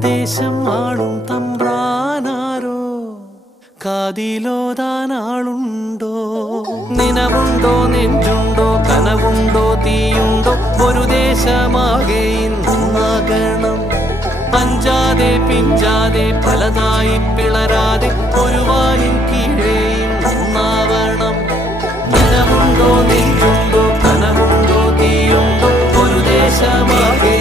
ദേശം ആളും തമ്പ്രാനാരോ കാതിലോതാനാളുണ്ടോ? നിനവുണ്ടോ, നെഞ്ചുണ്ടോ, കനവുണ്ടോ, തീയുണ്ടോ? ഒരു ദേശമാകെ ഇന്നാകണം. അഞ്ചാതെ പിഞ്ചാതെ പലതായി പിളരാതെ ഒരു വായും കീഴേയും ഒന്നാവണം. നിനവുണ്ടോ, നെഞ്ചുണ്ടോ, കനവുണ്ടോ, തീയുണ്ടോ? ഒരു ദേശമാകെ